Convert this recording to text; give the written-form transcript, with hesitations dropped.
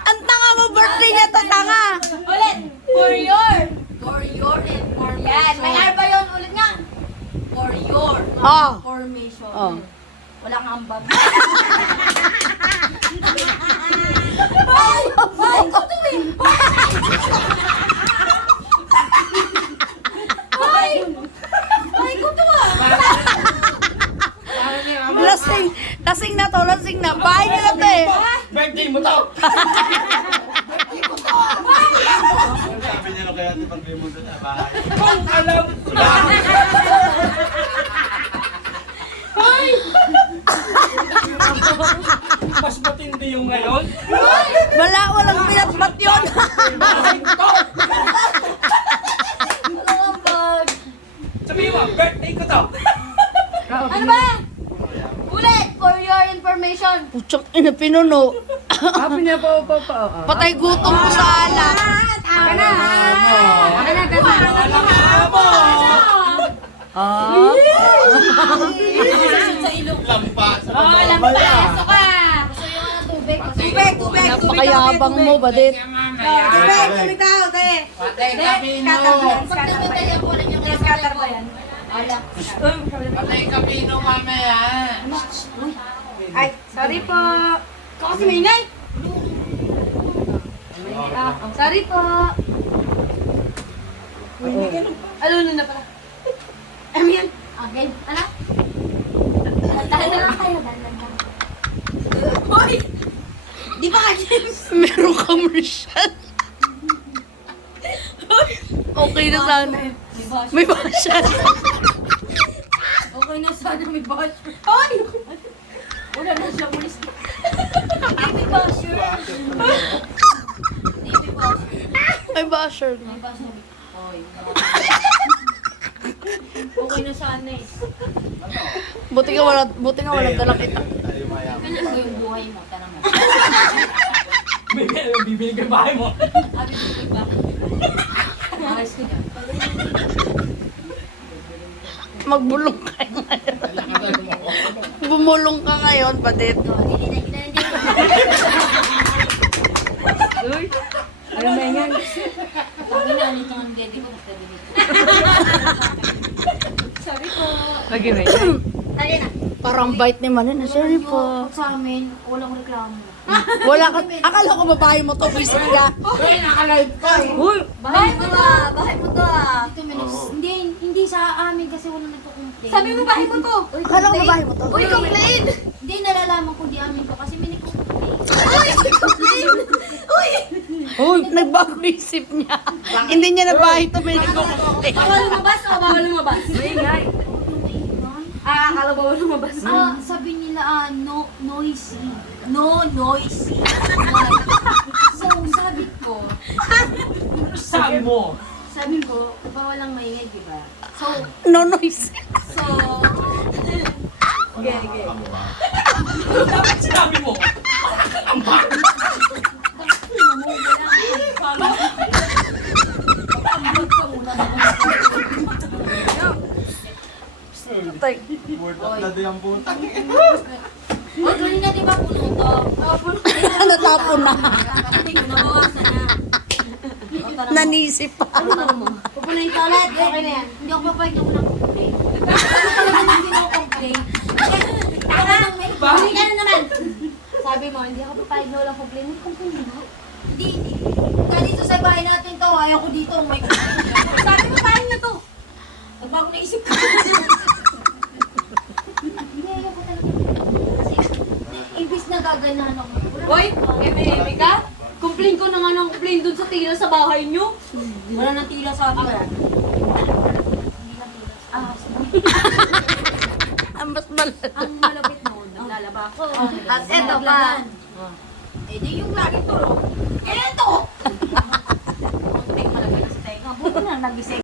Ang tanga mo, birthday niya to, tanga. Ulit. For your information. Yan. May R ba yun? Ulit nga. For your Oh. information. Oh. Wala kang ambag. Ay! Ay! Kutuin! Ay! Ay! Kutuwa! Lasing na to, lasing na. Bahay niya na to eh. Birthday mo to! Sabi niya na kaya birthday mo to na bahay. Kung alam ko na! Mas matindi yung ngayon. Walang pinatpat yun. Bahay ko to! Wala kang ambag. Sabihin mo, birthday ko to! Ano ba? Ulit! For your information. Putsang ina, pinuno. Happy niya pa. Patay gutom ko sa alak. Taka na! Taka na, taka na. Ah. Sa ilong. Lampas! Oh, lampas ka! Gusto yung ano, tubig? Tubig! Napakayabang mo, badit. Tubig daw, te! Patay Pag nagtataya ko lang yung scatter ba yan? Ala. Patay kapino mamaya! Ay, sorry po. Ikaw kasi maingay. Sorry po. Ano na pala? Ano yan? Okay. Ano? Dahan na lang kayo. Hoy! Di ba ka-games? Merong commercial. Okay na sana. May basya. Okay na sana may basher. Hoy! Wala na siya, ulis na. Baby basher. Baby basher. May basher na. May basher. Hoy. Okay na sana eh. Buti nga wala dala kita. Ganyan ko yung buhay mo. Tanang mo. Bibili ka bahay mo. Abi, bibig ba? Ayos ko dyan. Magbulong ka ngayon. Bumulong ka ngayon, badit. Uy, ano ba yan? Sabi na, nito ang gedi ko, magkabili. Sorry po. Lagi ba yan? Tali na. Parang bite ni Manin. Sorry po. Pag sa amin, walang reklamo. Wala ka. Akala ko babae mo to. Visit ka. Uy, nakalive ka! Uy, Bahay mo to ah! Bahay mo to ah! Hindi sa amin kasi walang nagko-complain. Sabi mo bahay mo to! Akala ko babae mo to. Uy, complain! Hindi, nalalaman ko di amin to kasi may nagko-complain. Uy! Complain! Uy! Uy, nagbago isip niya. Hindi niya na bahay to. May nagkukumpay. Bawal lumabas o bawal lumabas? maingay. Akala bawal lumabas? Sabi nila no noisy. No noisy. So, sabi ko, Sabi mo! bawal lang maingay, di ba? So, No noise. Dapat sinabi mo! Tay. Word of the day ang puta. oh, kanina di ba puno to? Puno. Natapon na. Kakatating ko, nabawasan na. Nanisip pa. Pupunayin ka ulit. Okay na yan. Hindi ako papayag ako ng complain. Ano talaga hindi ako complain? Hindi ka na naman. Sabi mo, hindi ako papayag na walang complain. Hindi complain mo. Hindi. Kaya dito sa bahay natin to, ayaw ko dito. May sabi mo bahay na to. Nagbago na isip ko. Hindi, ayaw ko talaga. Kasi, ibis na gaganahan ako. Hoy, eme ka? Complain ko na nga ng complain dun sa tila sa bahay nyo. Wala nang tila sa akin. Hindi na tila. Sige. Ang mas malala. Ang malapit noon, naglalaba ako. At eto pa. Eh di yung lagi tulog. Eh ito! Ang tek malagay na sa tenga. Buti na nagising.